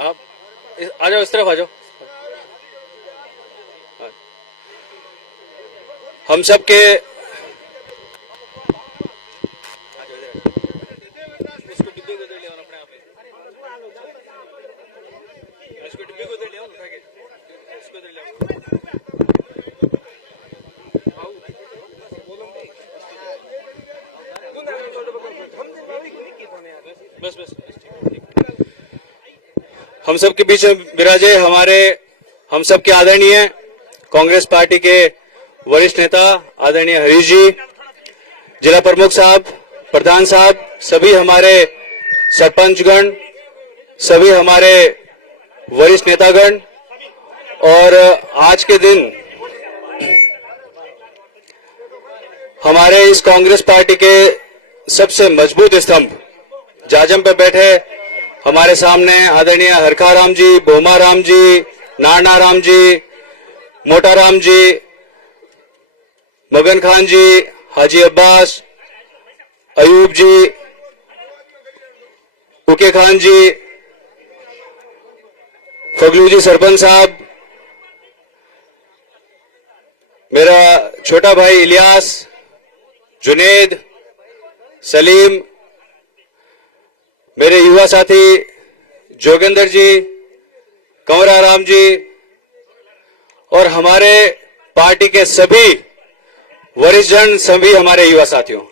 आप आ जाओ, इस तरफ आ जाओ। हम सब के बस बस हम सब के बीच में विराजे हम सब के आदरणीय कांग्रेस पार्टी के वरिष्ठ नेता आदरणीय हरीश जी, जिला प्रमुख साहब, प्रधान साहब, सभी हमारे सरपंचगण, सभी हमारे वरिष्ठ नेतागण, और आज के दिन हमारे इस कांग्रेस पार्टी के सबसे मजबूत स्तंभ जाजम पे बैठे हमारे सामने आदरणीय हरखा राम जी, बोमा राम जी, नाना राम जी, मोटा राम जी, मगन खान जी, हाजी अब्बास, अयूब जी, उके खान जी, फगलू जी सरपंच साहब, मेरा छोटा भाई इलियास, जुनेद, सलीम, मेरे युवा साथी जोगेंद्र जी, कंवरा राम जी, और हमारे पार्टी के सभी वरिष्ठ जन, सभी हमारे युवा साथियों,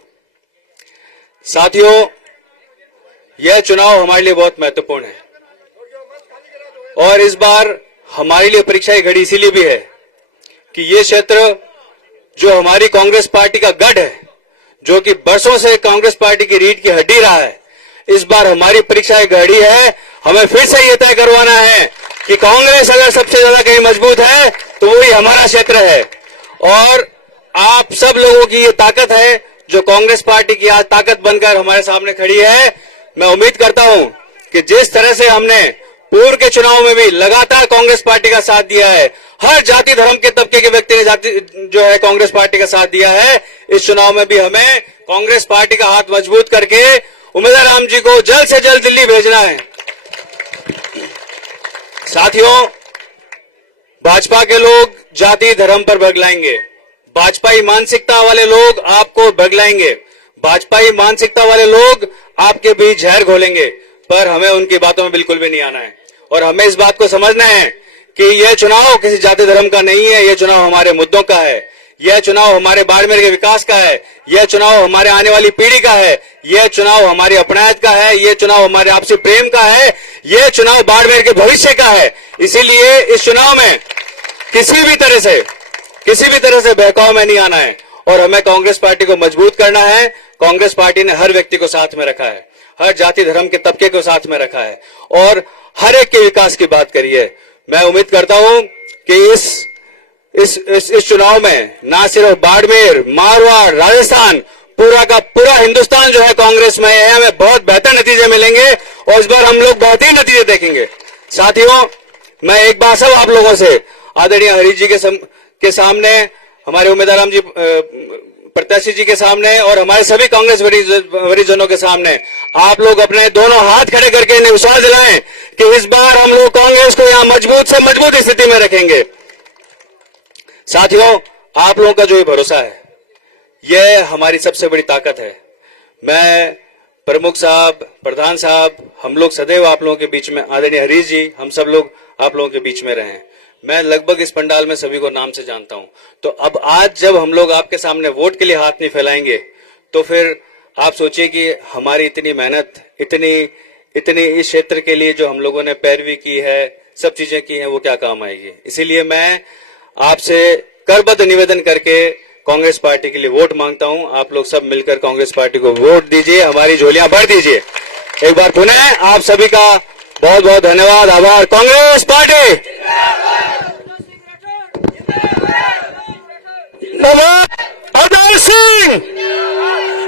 यह चुनाव हमारे लिए बहुत महत्वपूर्ण है और इस बार हमारे लिए परीक्षा की घड़ी इसीलिए भी है कि ये क्षेत्र जो हमारी कांग्रेस पार्टी का गढ़ है, जो कि बरसों से कांग्रेस पार्टी की रीढ़ की हड्डी रहा है, इस बार हमारी परीक्षा की घड़ी है। हमें फिर से ये तय करवाना है कि कांग्रेस अगर सबसे ज्यादा कहीं मजबूत है तो वही हमारा क्षेत्र है। और आप सब लोगों की ये ताकत है जो कांग्रेस पार्टी की आज ताकत बनकर हमारे सामने खड़ी है। मैं उम्मीद करता हूं कि जिस तरह से हमने पूर्व के चुनाव में भी लगातार कांग्रेस पार्टी का साथ दिया है, हर जाति धर्म के तबके के व्यक्ति ने जो है कांग्रेस पार्टी का साथ दिया है, इस चुनाव में भी हमें कांग्रेस पार्टी का हाथ मजबूत करके उम्मीदवार राम जी को जल्द से जल्द दिल्ली भेजना है। साथियों, भाजपा के लोग जाति धर्म पर भगलाएंगे, भाजपाई मानसिकता वाले लोग आपको भगलाएंगे, भाजपाई मानसिकता वाले लोग आपके बीच जहर घोलेंगे, पर हमें उनकी बातों में बिल्कुल भी नहीं आना है और हमें इस बात को समझना है कि यह चुनाव किसी जाति धर्म का नहीं है, यह चुनाव हमारे मुद्दों का है, यह चुनाव हमारे बाड़मेर के विकास का है, यह चुनाव हमारे आने वाली पीढ़ी का है, यह चुनाव हमारी अपनायत का है, यह चुनाव हमारे आपसी प्रेम का है, यह चुनाव बाड़मेर के भविष्य का है। इसीलिए इस चुनाव में किसी भी तरह से बहकाव में नहीं आना है और हमें कांग्रेस पार्टी को मजबूत करना है। कांग्रेस पार्टी ने हर व्यक्ति को साथ में रखा है, हर जाति धर्म के तबके को साथ में रखा है और हर एक के विकास की बात करी है। मैं उम्मीद करता हूं कि इस चुनाव में ना सिर्फ बाड़मेर, मारवाड़, राजस्थान, पूरा का पूरा हिंदुस्तान जो है कांग्रेस में है। हमें बहुत बेहतर नतीजे मिलेंगे और इस बार हम लोग बहुत ही नतीजे देखेंगे। साथियों, मैं एक बार सब आप लोगों से आदरणीय हरीश जी के सामने, हमारे उम्मीदवार राम जी प्रत्याशी जी के सामने और हमारे सभी कांग्रेस वरिष्ठजनों के सामने आप लोग अपने दोनों हाथ खड़े करके इन्हें विश्वास दिलाएं कि इस बार हम लोग कांग्रेस को यहां मजबूत से मजबूत स्थिति में रखेंगे। साथियों, आप लोगों का जो ये भरोसा है, यह हमारी सबसे बड़ी ताकत है। मैं प्रमुख साहब, प्रधान साहब, हम लोग सदैव आप लोगों के बीच में, आदरणीय हरीश जी, हम सब लोग आप लोगों के बीच में रहे हैं। मैं लगभग इस पंडाल में सभी को नाम से जानता हूं, तो अब आज जब हम लोग आपके सामने वोट के लिए हाथ नहीं फैलाएंगे तो फिर आप सोचिए कि हमारी इतनी मेहनत, इतनी इस क्षेत्र के लिए जो हम लोगों ने पैरवी की है, सब चीजें की हैं, वो क्या काम आएगी। इसीलिए मैं आपसे करबद्ध निवेदन करके कांग्रेस पार्टी के लिए वोट मांगता हूं। आप लोग सब मिलकर कांग्रेस पार्टी को वोट दीजिए, हमारी झोलियां भर दीजिए। एक बार पुनः आप सभी का बहुत बहुत धन्यवाद, आभार। कांग्रेस पार्टी अजय सिंह।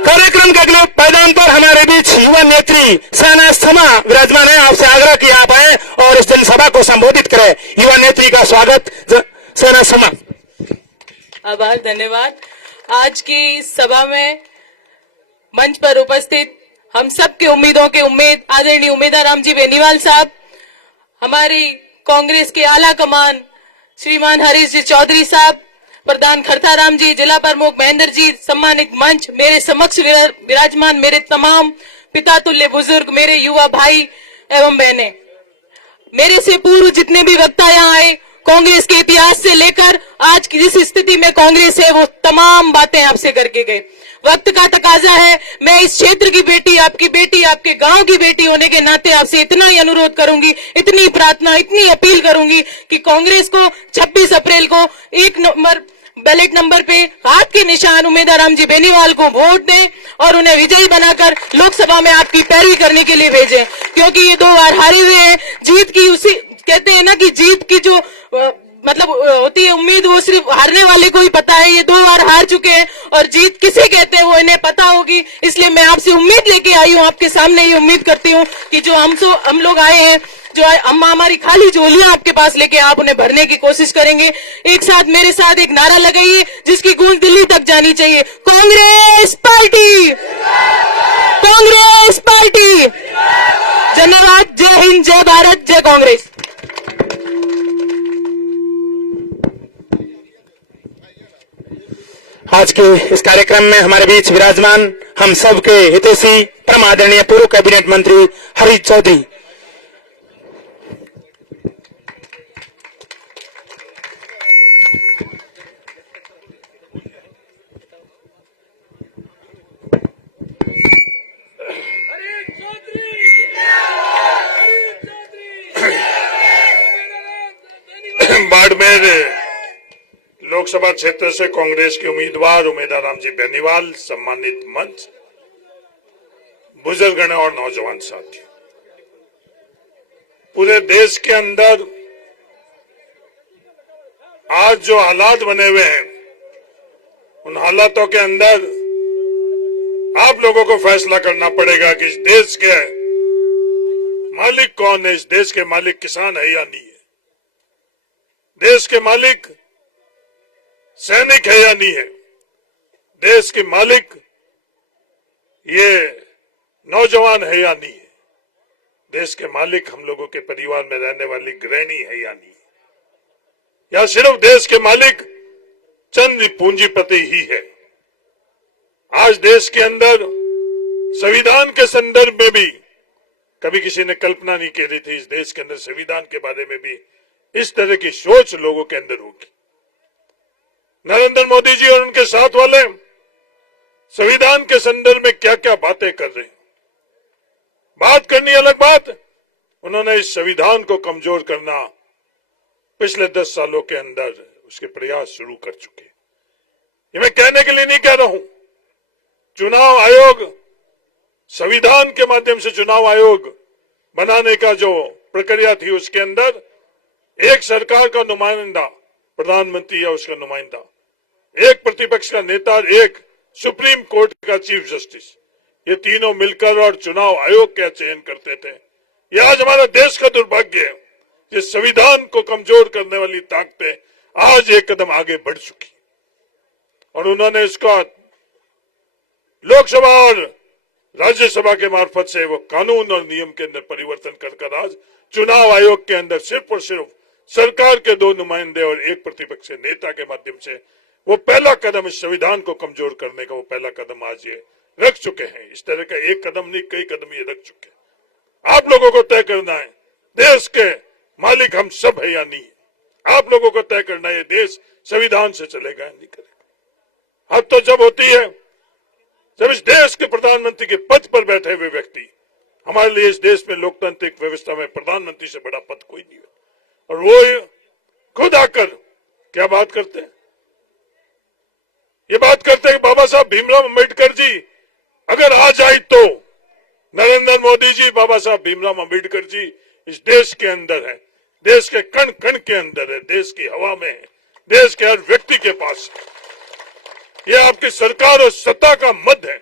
कार्यक्रम के अगले पैदान पर हमारे बीच युवा नेत्री सेना समा विराजमान है। आपसे आग्रह किया आप आए और इस जनसभा को संबोधित करें। युवा नेत्री का स्वागत, सेना समा। आभार, धन्यवाद। आज की सभा में मंच पर उपस्थित हम सब के उम्मीदों के उम्मीद आदरणीय उम्मीदवार राम जी बेनीवाल साहब, हमारी कांग्रेस के आला कमान श्रीमान हरीश जी चौधरी साहब, प्रधान खरताराम जी, जिला प्रमुख महेंद्र जी, सम्मानित मंच, मेरे समक्ष विराजमान मेरे तमाम पिता तुल्य बुजुर्ग, मेरे युवा भाई एवं बहनें, मेरे से पूर्व जितने भी वक्ता यहाँ आए, कांग्रेस के इतिहास से लेकर आज की जिस स्थिति में कांग्रेस है वो तमाम बातें आपसे करके गए। वक्त का तकाजा है, मैं इस क्षेत्र की बेटी, आपके गांव की बेटी होने के नाते आपसे इतना ही अनुरोध करूंगी, इतनी प्रार्थना, इतनी अपील करूंगी कि कांग्रेस को 26 अप्रैल को 1 नंबर बैलेट नंबर पे हाथ के निशान उम्मीदवार राम जी बेनीवाल को वोट दें और उन्हें विजयी बनाकर लोकसभा में आपकी पैरवी करने के लिए भेजें, क्योंकि ये 2 बार हारे हुए हैं। जीत की उसी कहते हैं ना कि जीत की जो मतलब होती है उम्मीद, वो सिर्फ हारने वाले को ही पता है। ये 2 बार हार चुके हैं और जीत किसे कहते हैं वो इन्हें पता होगी। इसलिए मैं आपसे उम्मीद लेके आई हूँ, आपके सामने ये उम्मीद करती हूँ कि जो हम लोग आए हैं, जो हमारी खाली झोलियां आपके पास लेके आप उन्हें भरने की कोशिश करेंगे। एक साथ मेरे साथ एक नारा लगाइए जिसकी गूंज दिल्ली तक जानी चाहिए, कांग्रेस पार्टी, कांग्रेस पार्टी। धन्यवाद। जय हिंद, जय भारत, जय कांग्रेस। आज के इस कार्यक्रम में हमारे बीच विराजमान हम सब के हितैषी परम आदरणीय पूर्व कैबिनेट मंत्री हरीश चौधरी। बाड़मेर लोकसभा क्षेत्र से कांग्रेस के उम्मीदवार राम जी बेनीवाल, सम्मानित मंच, बुजुर्गण और नौजवान साथियों, पूरे देश के अंदर आज जो हालात बने हुए हैं, उन हालातों के अंदर आप लोगों को फैसला करना पड़ेगा कि इस देश के मालिक कौन है। इस देश के मालिक किसान है या नहीं है, देश के मालिक सैनिक है या नहीं है, देश के मालिक ये नौजवान है या नहीं है, देश के मालिक हम लोगों के परिवार में रहने वाली गृहिणी है या नहीं है, या सिर्फ देश के मालिक चंद पूंजीपति ही है। आज देश के अंदर संविधान के संदर्भ में भी कभी किसी ने कल्पना नहीं की थी, इस देश के अंदर संविधान के बारे में भी इस तरह की सोच लोगों के अंदर होगी। नरेंद्र मोदी जी और उनके साथ वाले संविधान के संदर्भ में क्या क्या बातें कर रहे हैं, बात करनी अलग बात, उन्होंने इस संविधान को कमजोर करना पिछले 10 सालों के अंदर उसके प्रयास शुरू कर चुके। ये मैं कहने के लिए नहीं कह रहा हूं, चुनाव आयोग, संविधान के माध्यम से चुनाव आयोग बनाने का जो प्रक्रिया थी, उसके अंदर एक सरकार का नुमाइंदा प्रधानमंत्री या उसका नुमाइंदा, एक प्रतिपक्ष का नेता, एक सुप्रीम कोर्ट का चीफ जस्टिस, ये तीनों मिलकर और चुनाव आयोग का चयन करते थे। ये आज हमारा देश का दुर्भाग्य है, जिस संविधान को कमजोर करने वाली ताकतें आज एक कदम आगे बढ़ चुकी और उन्होंने इसका लोकसभा और राज्यसभा के मार्फत से वो कानून और नियम के अंदर परिवर्तन कर आज चुनाव आयोग के अंदर सिर्फ और सिर्फ सरकार के 2 नुमाइंदे और एक प्रतिपक्ष नेता के माध्यम से वो पहला कदम इस संविधान को कमजोर करने का वो पहला कदम आज ये रख चुके हैं। इस तरह का एक कदम नहीं, कई कदम ये रख चुके हैं। आप लोगों को तय करना है देश के मालिक हम सब है या नहीं है। आप लोगों को तय करना है ये देश संविधान से चलेगा या नहीं करेगा। हद तो जब होती है जब इस देश के प्रधानमंत्री के पद पर बैठे हुए व्यक्ति, हमारे लिए इस देश में लोकतांत्रिक व्यवस्था में प्रधानमंत्री से बड़ा पद कोई नहीं है, और वो खुद आकर क्या बात करते हैं, ये बात करते हैं कि बाबा साहब भीमराव अंबेडकर जी अगर आ जाए तो नरेंद्र मोदी जी, बाबा साहब भीमराव अंबेडकर जी इस देश के अंदर है, देश के कण कण के अंदर है, देश की हवा में है, देश के हर व्यक्ति के पास है। ये आपकी सरकार और सत्ता का मद है,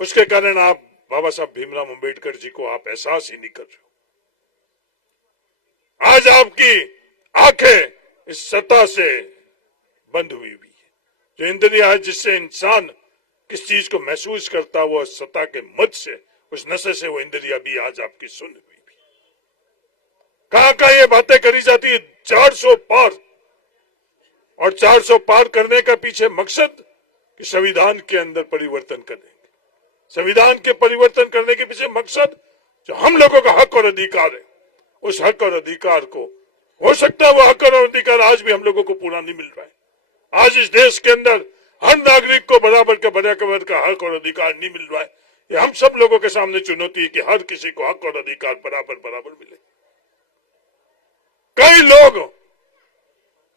उसके कारण आप बाबा साहब भीमराव अंबेडकर जी को आप एहसास ही नहीं कर रहे हो। आज आपकी आंखें इस सत्ता से बंद हुई है। जो इंद्रिया है जिससे इंसान किस चीज को महसूस करता, वो सत्ता के मद से, उस नशे से वो इंद्रिया भी आज आपकी सुन हुई भी। कहां ये बातें करी जाती है 400 पार, और 400 पार करने का पीछे मकसद कि संविधान के अंदर परिवर्तन करेंगे। संविधान के परिवर्तन करने के पीछे मकसद जो हम लोगों का हक और अधिकार है, उस हक और अधिकार को, हो सकता है वो हक और अधिकार आज भी हम लोगों को पूरा नहीं मिल रहा है। आज इस देश के अंदर हर नागरिक को बराबर का हक और अधिकार नहीं मिल रहा है। ये हम सब लोगों के सामने चुनौती है कि हर किसी को हक और अधिकार बराबर मिले। कई लोग,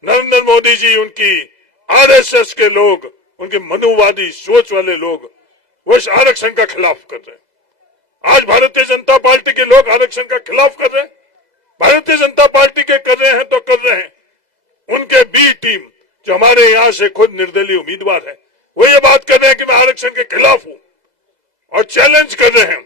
नरेंद्र मोदी जी, उनकी आरएसएस के लोग, उनके मनुवादी सोच वाले लोग, वो इस आरक्षण का खिलाफ कर रहे हैं। आज भारतीय जनता पार्टी के लोग आरक्षण का खिलाफ कर रहे हैं। भारतीय जनता पार्टी के कर रहे हैं तो कर रहे हैं। उनके बी टीम जो हमारे यहां से खुद निर्दलीय उम्मीदवार है, वो ये बात कर रहे हैं कि मैं आरक्षण के खिलाफ हूं और चैलेंज कर रहे हैं।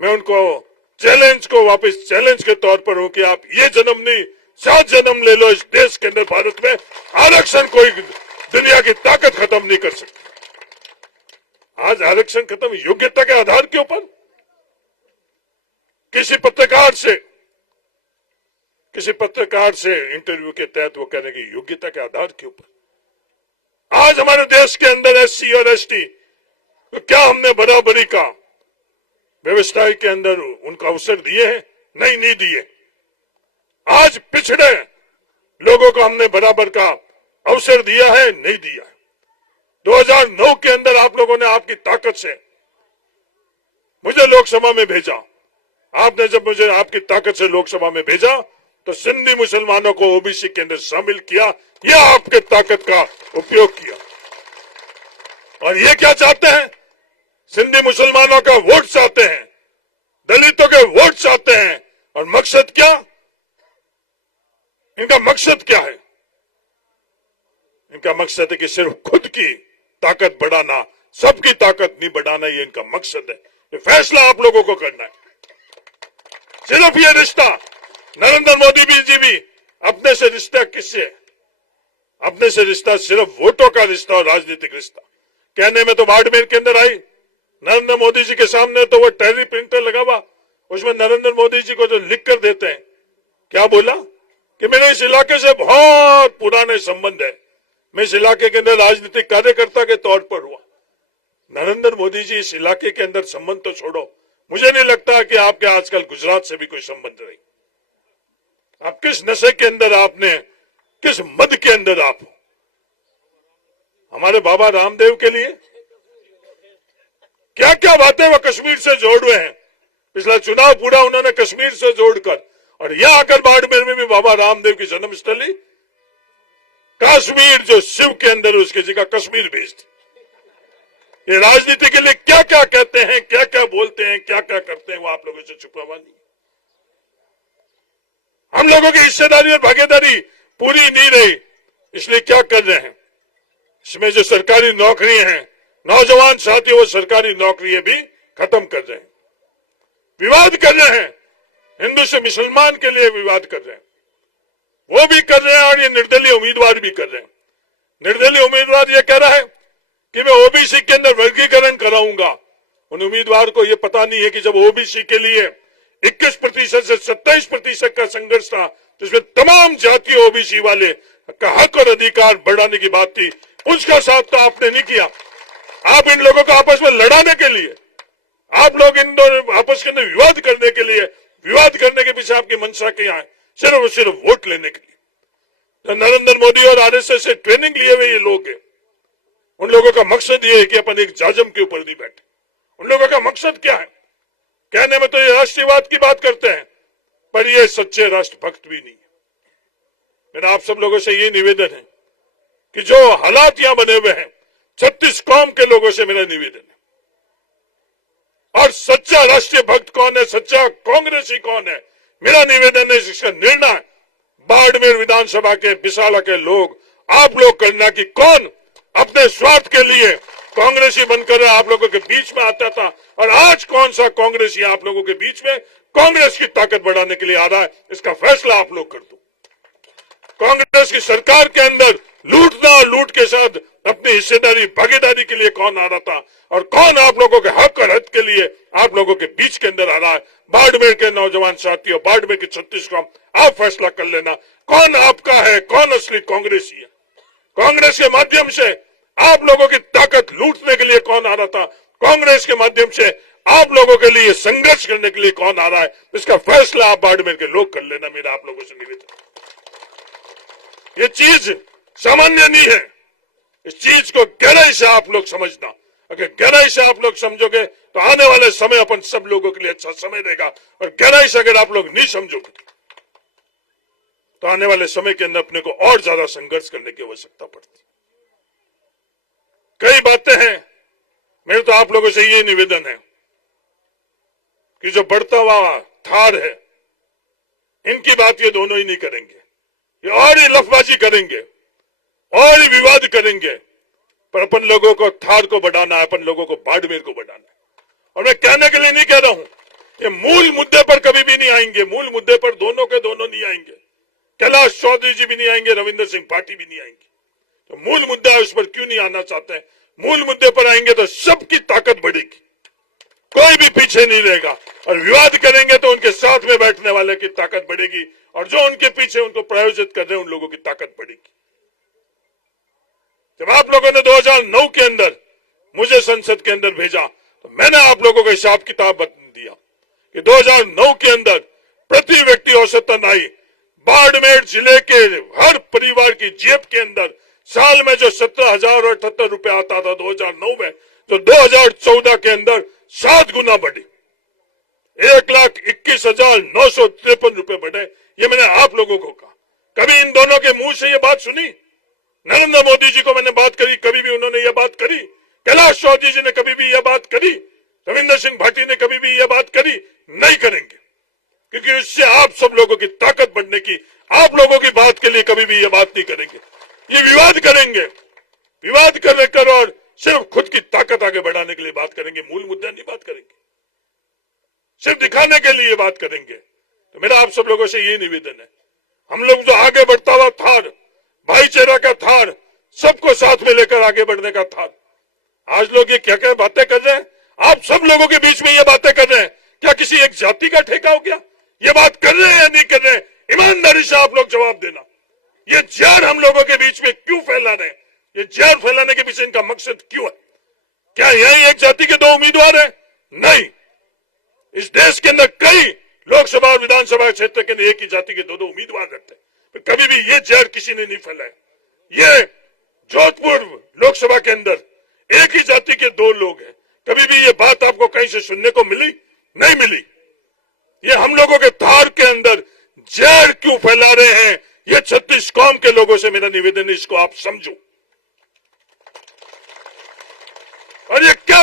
मैं उनको चैलेंज को वापस चैलेंज के तौर पर हूं कि आप ये जन्म नहीं 7 जन्म ले लो, इस देश के अंदर भारत में आरक्षण कोई दुनिया की ताकत खत्म नहीं कर सकती। आज आरक्षण खत्म योग्यता के आधार के ऊपर, किसी पत्रकार से इंटरव्यू के तहत वो करेंगे योग्यता के आधार के ऊपर। आज हमारे देश के अंदर एससी और एसटी, तो क्या हमने बराबरी का व्यवस्था के अंदर उनका अवसर दिए हैं? नहीं दिए। आज पिछड़े लोगों को हमने बराबर का अवसर दिया है? नहीं दिया। 2009 के अंदर आप लोगों ने आपकी ताकत से मुझे लोकसभा में भेजा। आपने जब मुझे आपकी ताकत से लोकसभा में भेजा तो सिंधी मुसलमानों को ओबीसी के अंदर शामिल किया। यह आपके ताकत का उपयोग किया। और ये क्या चाहते हैं? सिंधी मुसलमानों का वोट चाहते हैं, दलितों के वोट चाहते हैं। और मकसद क्या? इनका मकसद क्या है? इनका मकसद है कि सिर्फ खुद की ताकत बढ़ाना, सबकी ताकत नहीं बढ़ाना, ये इनका मकसद है। ये फैसला आप लोगों को करना है। सिर्फ ये रिश्ता, नरेंद्र मोदी जी भी अपने से रिश्ता किससे? अपने से रिश्ता सिर्फ वोटों का रिश्ता और राजनीतिक रिश्ता। कहने में तो बाड़मेर के अंदर आई, नरेंद्र मोदी जी के सामने तो वो टेरी प्रिंटर लगा हुआ, उसमें नरेंद्र मोदी जी को जो लिख कर देते हैं, क्या बोला कि मेरे इस इलाके से बहुत पुराने संबंध है, मैं इस इलाके के अंदर राजनीतिक कार्यकर्ता के तौर पर हुआ। नरेंद्र मोदी जी, इस इलाके के अंदर संबंध तो छोड़ो, मुझे नहीं लगता कि आपके आजकल गुजरात से भी कोई संबंध रही। आप किस नशे के अंदर, आपने किस मद के अंदर आप हो? हमारे बाबा रामदेव के लिए क्या क्या बातें वो कश्मीर से जोड़ रहे हैं। पिछला चुनाव पूरा उन्होंने कश्मीर से जोड़कर, और यह आकर बाड़मेर में भी बाबा रामदेव की जन्मस्थली कश्मीर जो शिव के अंदर, उसकी जगह कश्मीर भेज दी। ये राजनीति के लिए क्या क्या कहते हैं, क्या क्या बोलते हैं, क्या क्या करते हैं, वो आप लोगों से छुपा नहीं। हम लोगों की हिस्सेदारी और भागीदारी पूरी नहीं रही, इसलिए क्या कर रहे हैं? इसमें जो सरकारी नौकरी हैं, नौजवान साथी वो सरकारी नौकरियां भी खत्म कर रहे हैं। विवाद कर रहे हैं, हिंदू से मुसलमान के लिए विवाद कर रहे हैं, वो भी कर रहे हैं। और ये निर्दलीय उम्मीदवार भी कर रहे हैं। निर्दलीय उम्मीदवार ये कह रहा है कि मैं ओबीसी के अंदर वर्गीकरण कराऊंगा। उन उम्मीदवार को ये पता नहीं है कि जब ओबीसी के लिए 21% से 27% का संघर्ष था, तो इसमें तमाम जातीय ओबीसी वाले का हक और अधिकार बढ़ाने की बात थी, उसका साथ तो आपने नहीं किया। आप इन लोगों को आपस में लड़ाने के लिए, आप लोग इन दोनों आपस के अंदर विवाद करने के लिए, विवाद करने के पीछे आपकी मंशा क्या है? सिर्फ और सिर्फ वोट लेने के लिए। तो नरेंद्र मोदी और आरएसएस से ट्रेनिंग लिए हुए ये लोग हैं, उन लोगों का मकसद ये है कि अपन एक जाजम के ऊपर नहीं बैठे। उन लोगों का मकसद क्या है? कहने में तो ये राष्ट्रवाद की बात करते हैं, पर ये सच्चे राष्ट्रभक्त भी नहीं है। मेरा आप सब लोगों से ये निवेदन है कि जो हालात यहां बने हुए हैं, 36 कौम के लोगों से मेरा निवेदन है, और सच्चा राष्ट्रीय भक्त कौन है, सच्चा कांग्रेसी कौन है, मेरा निवेदन है इसका निर्णय बाड़मेर विधानसभा के बिसाला के लोग, आप लोग करना कि कौन अपने स्वार्थ के लिए कांग्रेसी बनकर आप लोगों के बीच में आता था, और आज कौन सा कांग्रेसी आप लोगों के बीच में कांग्रेस की ताकत बढ़ाने के लिए आ रहा है। इसका फैसला आप लोग कर दो। कांग्रेस की सरकार के अंदर लूटना और लूट के साथ अपनी हिस्सेदारी भागीदारी के लिए कौन आ रहा था और कौन आप लोगों के हक और हद के लिए आप लोगों के बीच के अंदर आ रहा है। बाड़मेर के नौजवान साथियों, बाड़मेर के छत्तीस को आप फैसला कर लेना कौन आपका है, कौन असली कांग्रेसी है। कांग्रेस के माध्यम से आप लोगों की ताकत लूटने के लिए कौन आ रहा था, कांग्रेस के माध्यम से आप लोगों के लिए संघर्ष करने के लिए कौन आ रहा है, इसका फैसला आप बाड़मेर के लोग कर लेना। मेरा आप लोगों से निवेदन, ये चीज सामान्य नहीं है, इस चीज को गहराई से आप लोग समझना। अगर गहराई से आप लोग समझोगे तो आने वाले समय अपन सब लोगों के लिए अच्छा समय रहेगा, और गहराई से अगर आप लोग नहीं समझोगे तो आने वाले समय के अंदर अपने को और ज्यादा संघर्ष करने की आवश्यकता पड़ती। कई बातें हैं, मेरे तो आप लोगों से ये निवेदन है कि जो बढ़ता हुआ थार है, इनकी बात ये दोनों ही नहीं करेंगे, ये और ही लफबाजी करेंगे और ही विवाद करेंगे, पर अपन लोगों को थार को बढ़ाना है, अपन लोगों को बाड़मेर को बढ़ाना है। और मैं कहने के लिए नहीं कह रहा हूं, ये मूल मुद्दे पर कभी भी नहीं आएंगे, मूल मुद्दे पर दोनों के दोनों नहीं आएंगे, कैलाश चौधरी जी भी नहीं आएंगे, रविंदर सिंह पाटिल भी नहीं आएंगे। तो मूल मुद्दा है, उस पर क्यों नहीं आना चाहते हैं। मूल मुद्दे पर आएंगे तो सबकी ताकत बढ़ेगी, कोई भी पीछे नहीं रहेगा, और विवाद करेंगे तो उनके साथ में बैठने वाले की ताकत बढ़ेगी, और जो उनके पीछे उनको प्रायोजित कर रहे हैं उन लोगों की ताकत बढ़ेगी। जब आप लोगों ने 2009 के अंदर मुझे संसद के अंदर भेजा तो मैंने आप लोगों को हिसाब किताब दिया कि 2009 के अंदर प्रति व्यक्ति औसतन आई बाड़मेर जिले के हर परिवार की जेब के अंदर साल में जो 17,078 रुपए आता था 2009 में, तो 2014 के अंदर 7 गुना बढ़ी, 1,21,953 रुपए बढ़े। ये मैंने आप लोगों को कहा। कभी इन दोनों के मुंह से ये बात सुनी? नरेंद्र मोदी जी को मैंने बात करी, कभी भी उन्होंने ये बात करी? कैलाश चौधरी जी ने कभी भी ये बात करी? रविंदर सिंह भाटी ने कभी भी ये बात करी? नहीं करेंगे, क्योंकि इससे आप सब लोगों की ताकत बढ़ने की, आप लोगों की बात के लिए कभी भी ये बात नहीं करेंगे। ये विवाद करेंगे, विवाद कर और सिर्फ खुद की ताकत आगे बढ़ाने के लिए बात करेंगे, मूल मुद्दा नहीं बात करेंगे, सिर्फ दिखाने के लिए बात करेंगे। तो मेरा आप सब लोगों से ये निवेदन है, हम लोग जो आगे बढ़ता हुआ थार, भाईचारा का थार, सबको साथ में लेकर आगे बढ़ने का थार, आज लोग ये क्या क्या बातें कर रहे हैं, आप सब लोगों के बीच में ये बातें कर रहे हैं, क्या किसी एक जाति का ठेका हो गया? ये बात कर रहे हैं या नहीं कर रहे हैं? ईमानदारी से आप लोग जवाब देना। ये जहर हम लोगों के बीच में क्यों फैला रहे हैं? ये जहर फैलाने के पीछे इनका मकसद क्यों है? क्या यही एक जाति के 2 उम्मीदवार हैं? नहीं, इस देश के अंदर कई लोकसभा और विधानसभा क्षेत्र के लिए एक ही जाति के 2 उम्मीदवार रहते हैं, पर कभी भी ये जहर किसी ने नहीं फैलाया। ये जोधपुर लोकसभा के अंदर एक ही जाति के 2 लोग हैं, कभी भी ये बात आपको कहीं से सुनने को मिली? नहीं मिली। ये हम लोगों के थार के अंदर जहर क्यों फैला रहे हैं, ये 36 कौम के लोगों से मेरा निवेदन है, इसको आप समझो। और ये क्या,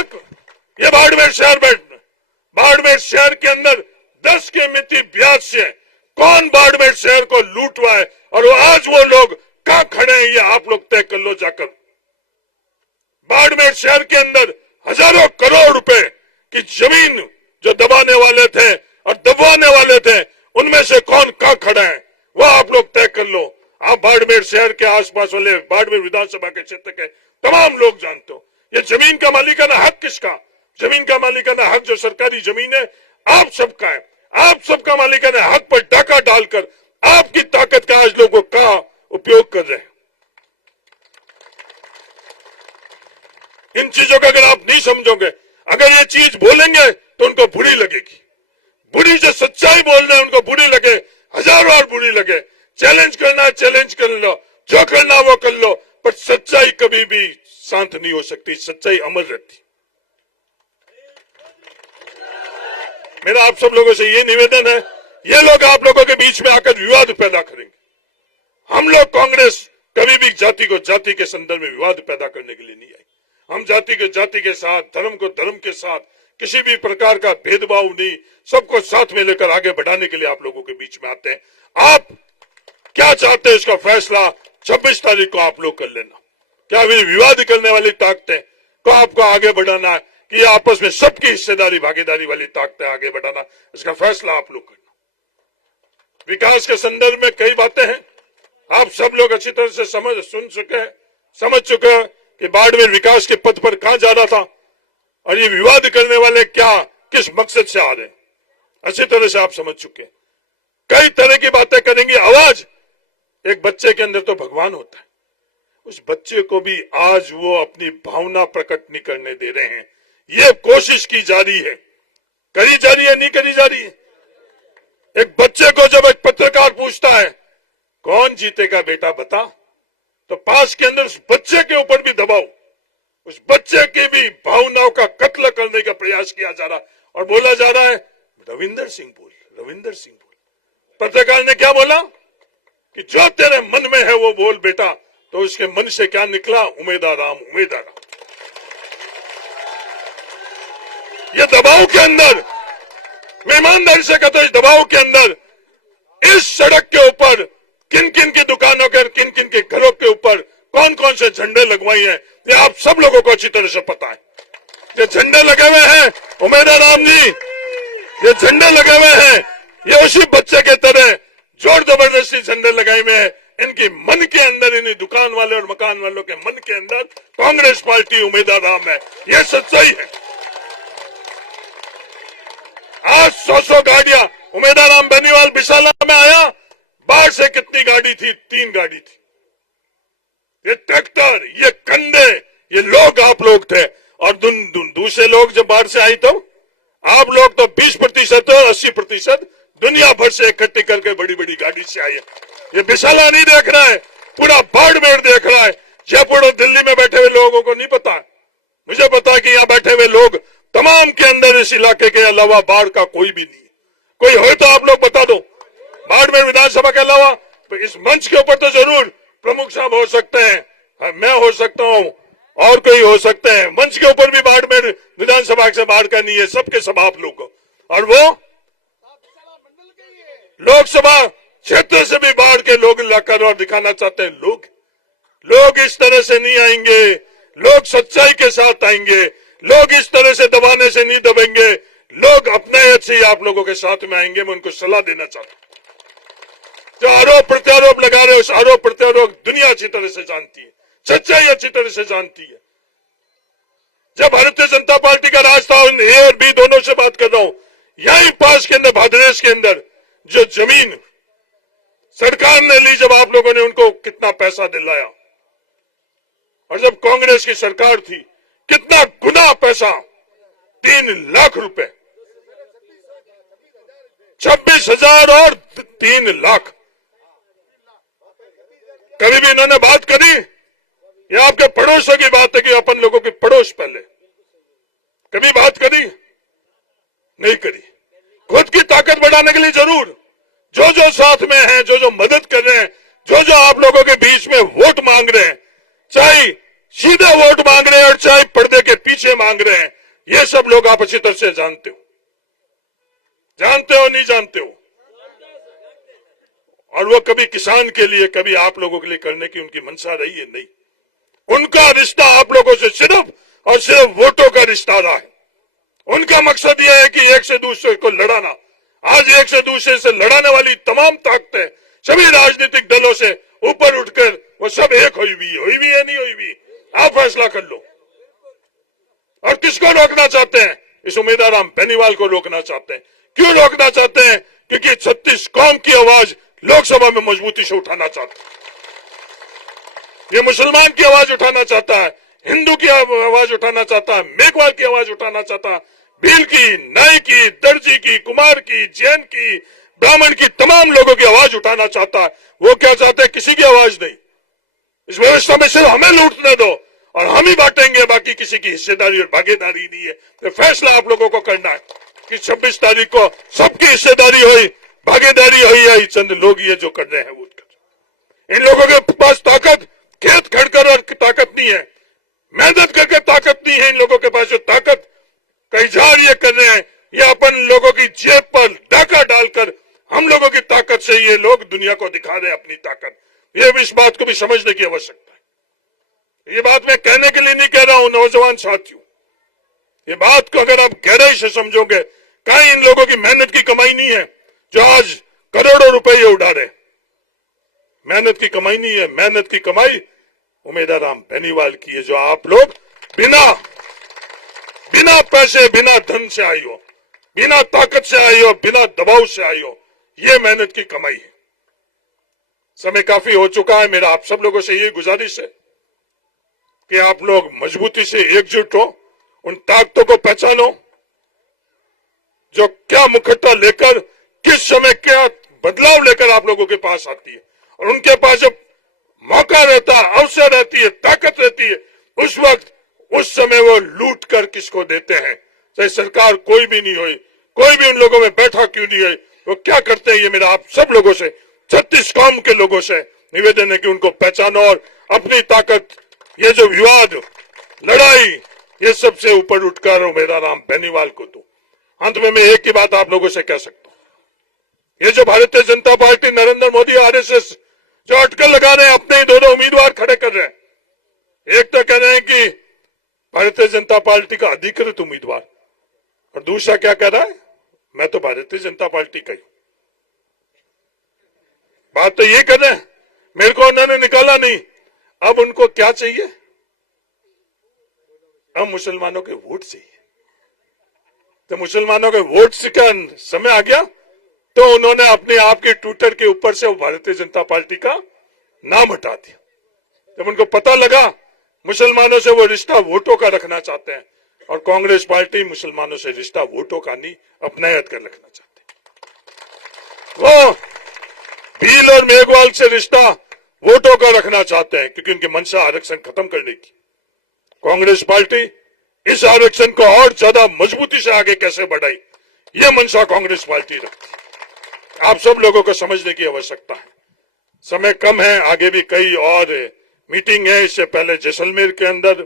ये बाड़मेर शहर के अंदर 10 के मिति ब्याज से कौन बाड़मेर शहर को लूटवा है, और आज वो लोग कहां खड़े हैं ये आप लोग तय कर लो जाकर। बाड़मेर शहर के अंदर हजारों करोड़ रुपए की जमीन जो दबाने वाले थे और दबवाने वाले थे, उनमें से कौन कहां खड़ा है वो आप लोग तय कर लो। आप बाड़मेर शहर के आसपास वाले बाड़मेर विधानसभा के क्षेत्र के तमाम लोग जानते हो, ये जमीन का मालिकाना हक किसका? जमीन का मालिकाना हक जो सरकारी जमीन है आप सबका है। आप सबका मालिकाना हक पर डाका डालकर आपकी ताकत का आज लोगों का उपयोग कर रहे हैं। इन चीजों का अगर आप नहीं समझोगे, अगर ये चीज बोलेंगे तो उनको बुरी लगेगी। बुरी जो सच्चाई बोल रहे हैं उनको बुरी लगे, हजारों बार बुरी लगे। चैलेंज करना है, चैलेंज कर लो, जो करना वो कर लो, पर सच्चाई कभी भी शांत नहीं हो सकती, सच्चाई अमर रहती। मेरा आप सब लोगों से ये निवेदन है, ये लोग आप लोगों के बीच में आकर विवाद पैदा करेंगे। हम लोग कांग्रेस कभी भी जाति को जाति के संदर्भ में विवाद पैदा करने के लिए नहीं आई। हम जाति को जाति के साथ, धर्म को धर्म के साथ, किसी भी प्रकार का भेदभाव नहीं, सबको साथ में लेकर आगे बढ़ाने के लिए आप लोगों के बीच में आते हैं। आप क्या चाहते हैं इसका फैसला 26 तारीख को आप लोग कर लेना। क्या वे विवाद करने वाली ताकतें को आपको आगे बढ़ाना है कि आपस में सबकी हिस्सेदारी भागीदारी वाली ताकतें आगे बढ़ाना, इसका फैसला आप लोग करना। विकास के संदर्भ में कई बातें हैं, आप सब लोग अच्छी तरह से समझ चुके हैं कि बाड़मेर विकास के पथ पर कहां जा रहा था और ये विवाद करने वाले क्या किस मकसद से आ रहे हैं, अच्छी तरह से आप समझ चुके हैं। कई तरह की बातें करेंगे। आवाज, एक बच्चे के अंदर तो भगवान होता है, उस बच्चे को भी आज वो अपनी भावना प्रकट नहीं करने दे रहे हैं। ये कोशिश की जा रही है, करी जा रही है, नहीं करी जा रही है। एक बच्चे को जब एक पत्रकार पूछता है कौन जीतेगा बेटा बता, तो पास के अंदर उस बच्चे के ऊपर भी दबाव, उस बच्चे की भी भावनाओं का कत्ल करने का प्रयास किया जा रहा और बोला जा रहा है रविंदर सिंह बोल, रविंदर सिंह बोल। पत्रकार ने क्या बोला कि जो तेरे मन में है वो बोल बेटा, तो उसके मन से क्या निकला, उमेदा राम, उमेदा राम। ये दबाव के अंदर, मैं ईमानदारी से कहता हूं, इस दबाव के अंदर इस सड़क के ऊपर किन किन की दुकानों के, किन किन के घरों के ऊपर कौन कौन से झंडे लगवाए हैं, ये आप सब लोगों को अच्छी तरह से पता है। ये झंडे लगे हुए हैं उमेदा राम जी, ये झंडे लगे हुए हैं, ये उसी बच्चे के तरह जोर जबरदस्ती झंडे लगाए हुए हैं। इनकी मन के अंदर, इन दुकान वाले और मकान वालों के मन के अंदर कांग्रेस पार्टी उमेदा राम है, ये सच्चाई है। आज 100 गाड़ियां, उमेदा राम बेनीवाल बिसाला में आया, बाहर से कितनी गाड़ी थी, 3 गाड़ी थी। ये ट्रैक्टर, ये कंधे, ये लोग आप लोग थे। और दूसरे लोग जब बाहर से आई तो आप लोग तो 20% और 80% दुनिया भर से इकट्ठी करके बड़ी बड़ी गाड़ी से आई है। ये बिसाला नहीं देख रहा है, पूरा बाड़मेर देख रहा है। जयपुर और दिल्ली में बैठे हुए लोगों को नहीं पता, मुझे पता है कि यहाँ बैठे हुए लोग तमाम के अंदर इस इलाके के अलावा बाढ़ का कोई भी नहीं है। कोई हो तो आप लोग बता दो, बाड़मेर विधानसभा के अलावा। तो इस मंच के ऊपर तो जरूर प्रमुख साहब हो सकते हैं, मैं हो सकता हूं और कोई हो सकते हैं। मंच के ऊपर भी बाड़मेर विधानसभा से बाढ़ का नहीं है, सबके सब आप लोग को। और वो लोकसभा क्षेत्र से भी बाढ़ के लोग लाकर और दिखाना चाहते हैं। लोग इस तरह से नहीं आएंगे, लोग सच्चाई के साथ आएंगे, लोग इस तरह से दबाने से नहीं दबेंगे, लोग अपने हित से आप लोगों के साथ में आएंगे। मैं उनको सलाह देना चाहता हूं। जो आरोप प्रत्यारोप लगा रहे हो, उस आरोप प्रत्यारोप दुनिया अच्छी तरह से जानती है, सच्चाई अच्छी तरह से जानती है। जब भारतीय जनता पार्टी का राज था, ए और बी दोनों से बात कर रहा हूं, यहीं पास के अंदर भादरेश के अंदर जो जमीन सरकार ने ली, जब आप लोगों ने उनको कितना पैसा दिलाया, और जब कांग्रेस की सरकार थी कितना गुना पैसा, 3 लाख रुपए, 26,000 और 3 लाख। कभी भी इन्होंने बात करी? ये आपके पड़ोसों की बात है कि अपन लोगों की पड़ोस पहले, कभी बात करी? नहीं करी। खुद की ताकत बढ़ाने के लिए जरूर जो साथ में हैं, जो मदद कर रहे हैं, जो आप लोगों के बीच में वोट मांग रहे हैं, चाहे सीधे वोट मांग रहे हैं और चाहे पर्दे के पीछे मांग रहे हैं, ये सब लोग आप अच्छी तरह से जानते हो, नहीं जानते हो। और वो कभी किसान के लिए, कभी आप लोगों के लिए करने की उनकी मंशा रही है? नहीं। उनका रिश्ता आप लोगों से सिर्फ और सिर्फ वोटों का रिश्ता रहा है। उनका मकसद यह है कि एक से दूसरे को लड़ाना। आज एक से दूसरे से लड़ाने वाली तमाम ताकतें सभी राजनीतिक दलों से ऊपर उठकर वो सब एक हुई हुई है, नहीं हुई हुई, आप फैसला कर लो। और किसको रोकना चाहते हैं? इस उमेदा राम बेनीवाल को रोकना चाहते हैं। क्यों रोकना चाहते हैं? क्योंकि 36 कौम की आवाज लोकसभा में मजबूती से उठाना चाहता है। ये मुसलमान की आवाज उठाना चाहता है, हिंदू की आवाज उठाना चाहता है, मेघवाल की आवाज उठाना चाहता है, भील की, नाई की, दर्जी की, कुमार की, जैन की, ब्राह्मण की, तमाम लोगों की आवाज उठाना चाहता है। वो क्या चाहते हैं? किसी की आवाज नहीं। इस व्यवस्था में सिर्फ हमें लूटने दो और हम ही बांटेंगे, बाकी किसी की हिस्सेदारी और भागीदारी नहीं है। तो फैसला आप लोगों को करना है कि 26 तारीख को सबकी हिस्सेदारी हुई, भागीदारी हुई है। चंद लोग ये जो कर रहे हैं वो कर। इन लोगों के पास ताकत खेत खड़कर और ताकत नहीं है, मेहनत करके ताकत नहीं है। इन लोगों के पास जो ताकत का इजहार ये कर रहे हैं, ये अपन लोगों की जेब पर डाका डालकर हम लोगों की ताकत से ये लोग दुनिया को दिखा रहे हैं अपनी ताकत। ये भी, इस बात को भी समझने की आवश्यकता है। ये बात मैं कहने के लिए नहीं कह रहा हूं नौजवान साथियों, ये बात को अगर आप गहराई से समझोगे, कहीं इन लोगों की मेहनत की कमाई नहीं है जो आज करोड़ों रुपए ये उड़ा रहे। मेहनत की कमाई नहीं है, मेहनत की कमाई उमेदराम बेनीवाल की है, जो आप लोग बिना पैसे, बिना धन से आई हो, बिना ताकत से आई हो, बिना दबाव से आई हो। ये मेहनत की कमाई है। समय काफी हो चुका है। मेरा आप सब लोगों से ये गुजारिश है कि आप लोग मजबूती से एकजुट हो, उन ताकतों को पहचानो जो क्या मुखट्टा लेकर, किस समय क्या बदलाव लेकर आप लोगों के पास आती है, और उनके पास जब मौका रहता है, अवसर रहती है, ताकत रहती है, उस वक्त उस समय वो लूट कर किसको देते हैं। चाहे सरकार कोई भी नहीं हुई, कोई भी उन लोगों में बैठा क्यों नहीं है, वो क्या करते हैं, ये मेरा आप सब लोगों से, 36 कौम के लोगों से निवेदन है कि उनको पहचानो और अपनी ताकत, ये जो विवाद, लड़ाई, ये सबसे ऊपर उठकर उमेदराम बेनीवाल को दो। अंत में मैं एक ही बात आप लोगों से कह सकता हूं, ये जो भारतीय जनता पार्टी, नरेंद्र मोदी, आरएसएस जो अटकल लगा रहे हैं, अपने ही दोनों उम्मीदवार खड़े कर रहे हैं। एक तो कह रहे हैं कि भारतीय जनता पार्टी का अधिकृत उम्मीदवार, और दूसरा क्या कह रहा है, मैं तो भारतीय जनता पार्टी का ही। बात तो ये कर रहे हैं, मेरे को उन्होंने निकाला नहीं, अब उनको क्या चाहिए, अब मुसलमानों के वोट चाहिए। तो मुसलमानों के वोट का समय आ गया तो उन्होंने अपने आप के ट्विटर के ऊपर से वो भारतीय जनता पार्टी का नाम हटा दिया। जब उनको पता लगा मुसलमानों से वो रिश्ता वोटों का रखना चाहते हैं, और कांग्रेस पार्टी मुसलमानों से रिश्ता वोटों का नहीं, अपनायत कर रखना चाहते हैं। वो भील और मेघवाल से रिश्ता वोटों का रखना चाहते हैं, क्योंकि उनकी मंशा आरक्षण खत्म करने की। कांग्रेस पार्टी इस आरक्षण को और ज्यादा मजबूती से आगे कैसे बढ़ाई, ये मंशा कांग्रेस पार्टी रखती है। आप सब लोगों को समझने की आवश्यकता है। समय कम है, आगे भी कई और मीटिंग है, इससे पहले जैसलमेर के अंदर।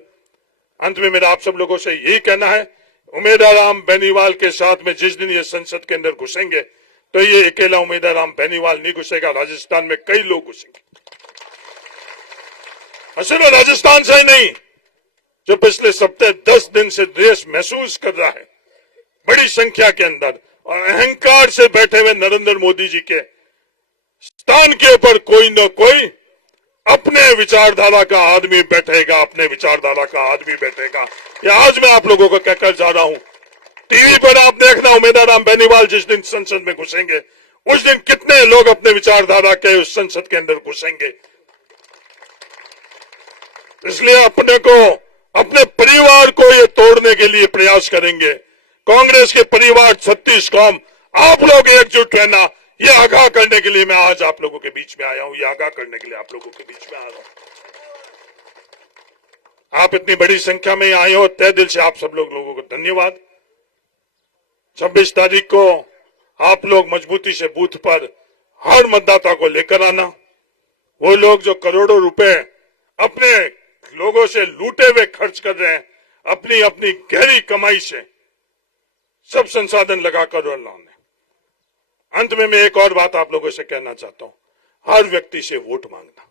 अंत में मेरा आप सब लोगों से यही कहना है, उमेदराम बेनीवाल के साथ में जिस दिन ये संसद के अंदर घुसेंगे, तो ये अकेला उमेदराम बेनीवाल नहीं घुसेगा, राजस्थान में कई लोग घुसेंगे। सिर्फ राजस्थान से ही नहीं, जो पिछले सप्ताह 10 दिन से देश महसूस कर रहा है बड़ी संख्या के अंदर, और अहंकार से बैठे हुए नरेंद्र मोदी जी के स्थान के ऊपर कोई न कोई अपने विचारधारा का आदमी बैठेगा, अपने विचारधारा का आदमी बैठेगा। ये आज मैं आप लोगों को कहकर जा रहा हूं। टीवी पर आप देखना, उमेदराम बेनीवाल जिस दिन संसद में घुसेंगे, उस दिन कितने लोग अपने विचारधारा के उस संसद के अंदर घुसेंगे। इसलिए अपने को, अपने परिवार को ये तोड़ने के लिए प्रयास करेंगे। कांग्रेस के परिवार 36 कौम, आप लोग एकजुट रहना, ये आगाह करने के लिए मैं आज आप लोगों के बीच में आया हूं, ये आगाह करने के लिए आप लोगों के बीच में आ रहा हूं। आप इतनी बड़ी संख्या में आए हो, तहे दिल से आप सब लोगों को धन्यवाद। 26 तारीख को आप लोग मजबूती से बूथ पर हर मतदाता को लेकर आना। वो लोग जो करोड़ों रुपए अपने लोगों से लूटे हुए खर्च कर रहे हैं, अपनी अपनी गहरी कमाई से सब संसाधन लगाकर और लाने। अंत में मैं एक और बात आप लोगों से कहना चाहता हूं, हर व्यक्ति से वोट मांगना।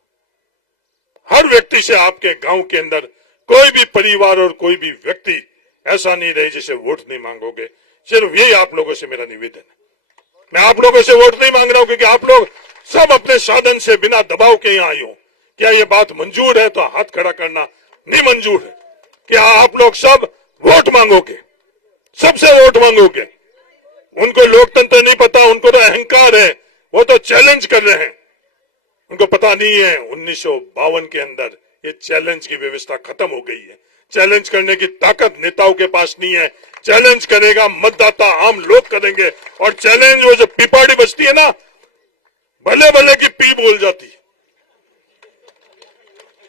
हर व्यक्ति से, आपके गांव के अंदर कोई भी परिवार और कोई भी व्यक्ति ऐसा नहीं रहे जिसे वोट नहीं मांगोगे। सिर्फ यही आप लोगों से मेरा निवेदन है। मैं आप लोगों से वोट नहीं मांग रहा हूं, क्योंकि आप लोग सब अपने साधन से बिना दबाव के यहां आई हो। क्या ये बात मंजूर है तो हाथ खड़ा करना, नहीं मंजूर है। क्या आप लोग सब वोट मांगोगे, सबसे वोट मांगोगे। उनको लोकतंत्र नहीं पता, उनको तो अहंकार है, वो तो चैलेंज कर रहे हैं। उनको पता नहीं है 1952 के अंदर ये चैलेंज की व्यवस्था खत्म हो गई है। चैलेंज करने की ताकत नेताओं के पास नहीं है। चैलेंज करेगा मतदाता, आम लोग करेंगे। और चैलेंज, वो जो पिपाड़ी बजती है ना, भले भले की पी बोल जाती है।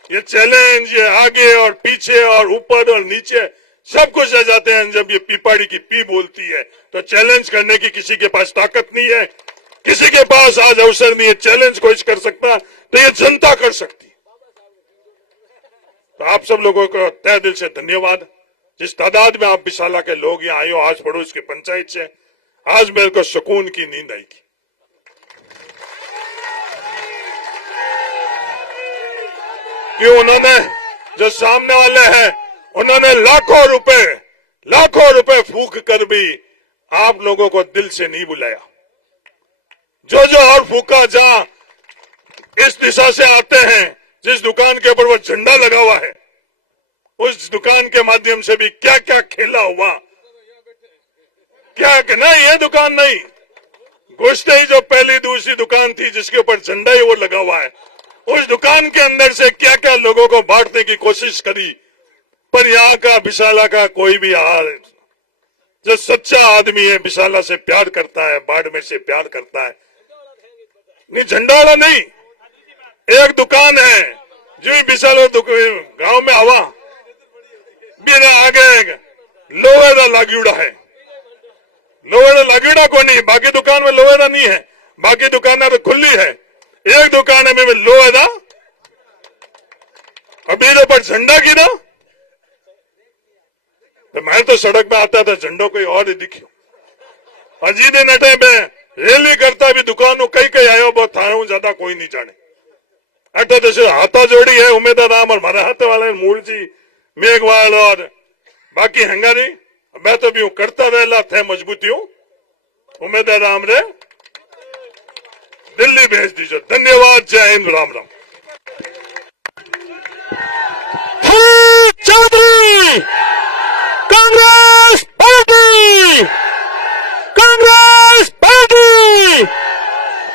ये चैलेंज, ये आगे और पीछे और ऊपर और नीचे सब कुछ रह जाते हैं जब ये पीपाड़ी की पी बोलती है। तो चैलेंज करने की किसी के पास ताकत नहीं है, किसी के पास आज अवसर नहीं है। चैलेंज कोई कर सकता तो ये जनता कर सकती। तो आप सब लोगों को तहे दिल से धन्यवाद। जिस तादाद में आप विशाला के लोग यहाँ आए हो, आज पड़ोस की पंचायत से, आज मेरे को सुकून की नींद आएगी। क्यों? उन्होंने, जो सामने वाले हैं, उन्होंने लाखों रुपए फूंक कर भी आप लोगों को दिल से नहीं बुलाया। जो और फूका, जहां इस दिशा से आते हैं जिस दुकान के ऊपर वो झंडा लगा हुआ है, उस दुकान के माध्यम से भी क्या क्या खेला हुआ, क्या नहीं, ये दुकान नहीं, गोश्त ही जो पहली दूसरी दुकान थी जिसके ऊपर झंडा ही वो लगा हुआ है, उस दुकान के अंदर से क्या क्या लोगों को बांटने की कोशिश करी। पर यहाँ का विशाला का कोई भी हाल, जो सच्चा आदमी है विशाला से प्यार करता है, बाड़मेर से प्यार करता है, नहीं झंडा वाला नहीं। एक दुकान है जो विशाल गांव में आवा मेरे आगे लोहे का लागीड़ा है, लोहे का लागीड़ा को नहीं, बाकी दुकान में लोहे का नहीं है, बाकी दुकानें तो खुली है, एक दुकान है में लोहे का, अभी तो पर झंडा गिरा तो मैं तो सड़क पे आता था, झंडो कोई और ही दिखियो अजी दिन अटे में रैली करता भी दुकानों कई आयो, बहुत थानों ज्यादा कोई नहीं जाने अटे तो हाथा जोड़ी है उमेदवार राम और मारा हाथ वाले मूल जी मेघवाल और बाकी हंगारी, मैं तो भी करता रहेला थे मजबूती हूं, उमेदवार राम रे दिल्ली भेज दीजिए। धन्यवाद, जय हिंद, राम राम। हरीश चौधरी कांग्रेस पार्टी, कांग्रेस पार्टी,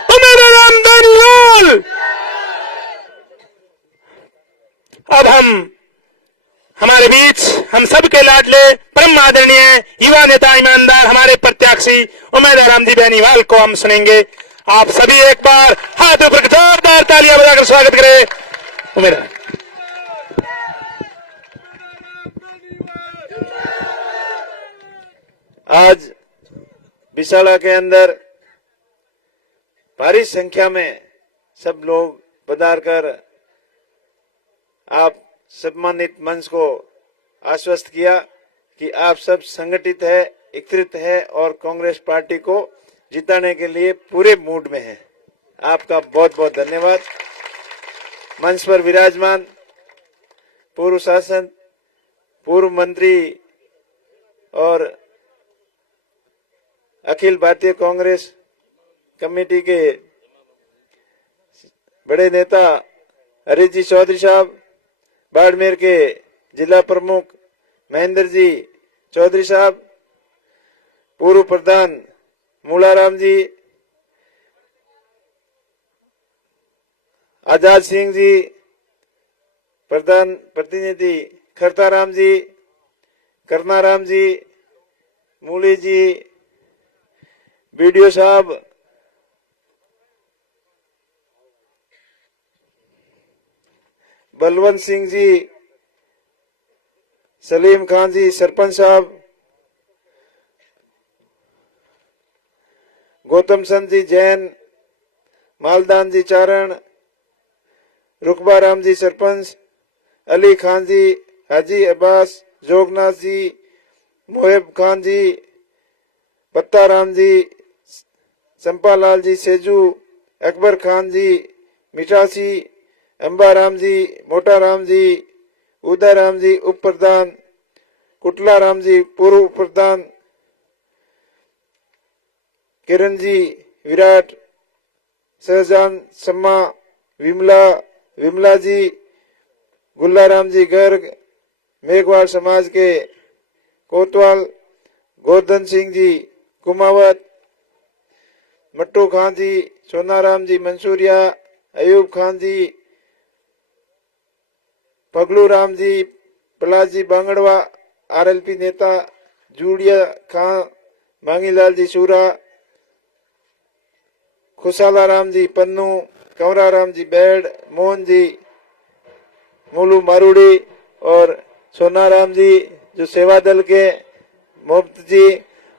उमेदवार राम दानियाल। अब हमारे बीच हम सबके लाडले परम आदरणीय युवा नेता ईमानदार हमारे प्रत्याशी उमेदवार रामजी बेनीवाल को हम सुनेंगे। आप सभी एक बार हाथ ऊपर जोरदार तालियां बजाकर स्वागत करें उमेदवार। आज विशाला के अंदर भारी संख्या में सब लोग पधार कर आप सम्मानित मंच को आश्वस्त किया कि आप सब संगठित है, एकत्रित है और कांग्रेस पार्टी को जिताने के लिए पूरे मूड में है। आपका बहुत बहुत धन्यवाद। मंच पर विराजमान पूर्व शासन, पूर्व मंत्री और अखिल भारतीय कांग्रेस कमेटी के बड़े नेता हरीश जी चौधरी साहब, बाड़मेर के जिला प्रमुख महेंद्र जी चौधरी साहब, पूर्व प्रधान मूलाराम जी, आजाद सिंह जी, प्रधान प्रतिनिधि खरताराम जी, करनाराम जी, मूली जी, बीडीओ साहब, बलवंत सिंह जी, सलीम खान जी, सरपंच साहब, गौतम चंद जी जैन, मालदान जी चारण, रुकबा राम जी सरपंच, अली खान जी, हाजी अब्बास, जोगनाथ जी, मोहेब खान जी, पत्ता राम जी, चंपालाल जी सेजू, अकबर खान जी, मिठासी, अंबा राम जी, मोटा राम जी, उदय राम जी उप प्रधान, कुटला राम जी पूर्व प्रधान, किरण जी विराट, सहजान सम्मा, विमला जी, गुल्लाराम जी गर्ग, मेघवाल समाज के कोतवाल, गोवर्धन सिंह जी कुमावत, मट्टू खान जी, सोनाराम जी मंसूरिया, अयूब खान जी, पगलू राम जी, प्रहलाद जी बांगड़वा, आरएलपी नेता जूड़िया खां, मांगीलाल जी सूरा, खुशाला राम जी पन्नू, कंवरा राम जी बैड, मोहन जी मोलू मारूड़ी और सोनाराम जी जो सेवा दल के मोहब्बत जी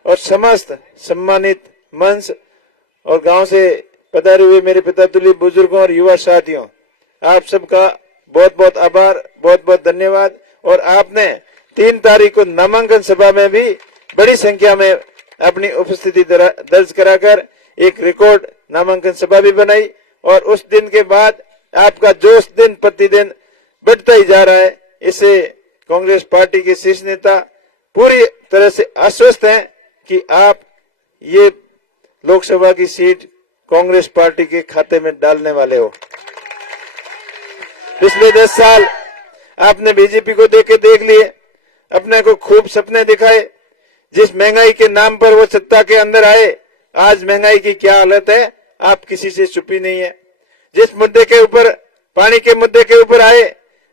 और समस्त सम्मानित मंच और गांव से पधारे हुए मेरे पिता तुल्य बुजुर्गों और युवा साथियों, आप सबका बहुत बहुत आभार, बहुत बहुत धन्यवाद। और आपने 3 तारीख को नामांकन सभा में भी बड़ी संख्या में अपनी उपस्थिति दर्ज कराकर एक रिकॉर्ड नामांकन सभा भी बनाई और उस दिन के बाद आपका जोश दिन प्रतिदिन बढ़ता ही जा रहा है। इससे कांग्रेस पार्टी के शीर्ष नेता पूरी तरह से आश्वस्त हैं कि आप ये लोकसभा की सीट कांग्रेस पार्टी के खाते में डालने वाले हो। पिछले 10 साल आपने बीजेपी को देख लिए, अपने को खूब सपने दिखाए। जिस महंगाई के नाम पर वो सत्ता के अंदर आए, आज महंगाई की क्या हालत है आप किसी से छुपी नहीं है। जिस मुद्दे के ऊपर, पानी के मुद्दे के ऊपर आए,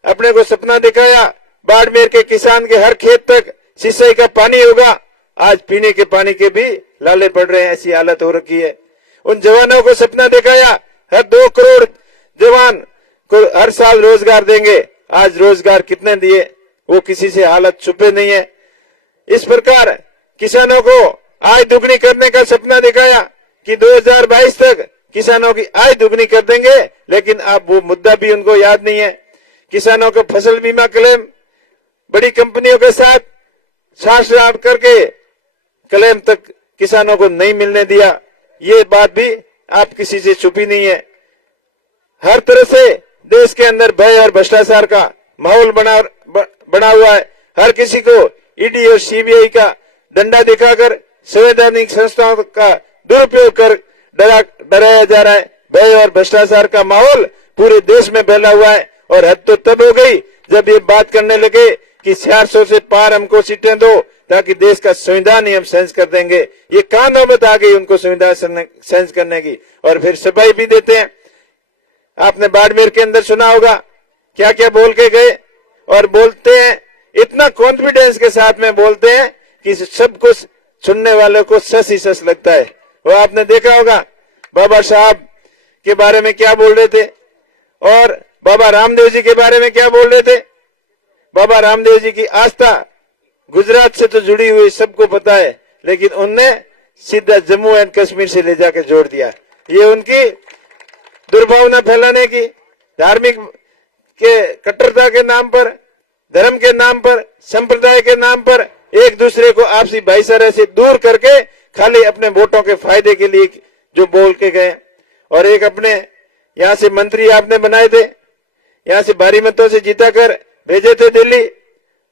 अपने को सपना दिखाया बाड़मेर के किसान के हर खेत तक सिंचाई का पानी होगा, आज पीने के पानी के भी लाले पड़ रहे हैं, ऐसी हालत हो रखी है। उन जवानों को सपना दिखाया हर 2 करोड़ जवान को हर साल रोजगार देंगे, आज रोजगार कितने दिए वो किसी से हालत छुपे नहीं है। इस प्रकार किसानों को आय दुगनी करने का सपना दिखाया कि 2022 तक किसानों की आय दुगनी कर देंगे, लेकिन अब वो मुद्दा भी उनको याद नहीं है। किसानों को फसल बीमा क्लेम बड़ी कंपनियों के साथ साठ करके क्लेम तक किसानों को नहीं मिलने दिया, ये बात भी आप किसी से छुपी नहीं है। हर तरह से देश के अंदर भय और भ्रष्टाचार का माहौल बना हुआ है। हर किसी को ईडी और सीबीआई का डंडा दिखाकर संवैधानिक संस्थाओं का दुरुपयोग कर डराया जा रहा है। भय और भ्रष्टाचार का माहौल पूरे देश में फैला हुआ है और हद तो तब हो गई जब ये बात करने लगे कि 400 से पार हमको सीटें दो ताकि देश का संविधान ही हम सेंस कर देंगे। ये कहां नौबत आ गई उनको संविधान सेंस करने की, और फिर सफाई भी देते हैं। आपने बाड़मेर के अंदर सुना होगा क्या क्या बोल के गए, और बोलते हैं इतना कॉन्फिडेंस के साथ में बोलते हैं कि सब कुछ सुनने वालों को सस ही सस लगता है। वो आपने देखा होगा बाबा साहब के बारे में क्या बोल रहे थे और बाबा रामदेव जी के बारे में क्या बोल रहे थे। बाबा रामदेव जी की आस्था गुजरात से तो जुड़ी हुई सबको पता है, लेकिन उनने सीधा जम्मू एंड कश्मीर से ले जाकर जोड़ दिया। ये उनकी दुर्भावना फैलाने की, धार्मिक के कट्टरता के नाम पर, धर्म के नाम पर, संप्रदाय के नाम पर एक दूसरे को आपसी भाईचारे से दूर करके खाली अपने वोटों के फायदे के लिए जो बोल के गए। और एक अपने यहाँ से मंत्री आपने बनाए थे, यहाँ से भारी मतों से जीता कर भेजे थे दिल्ली,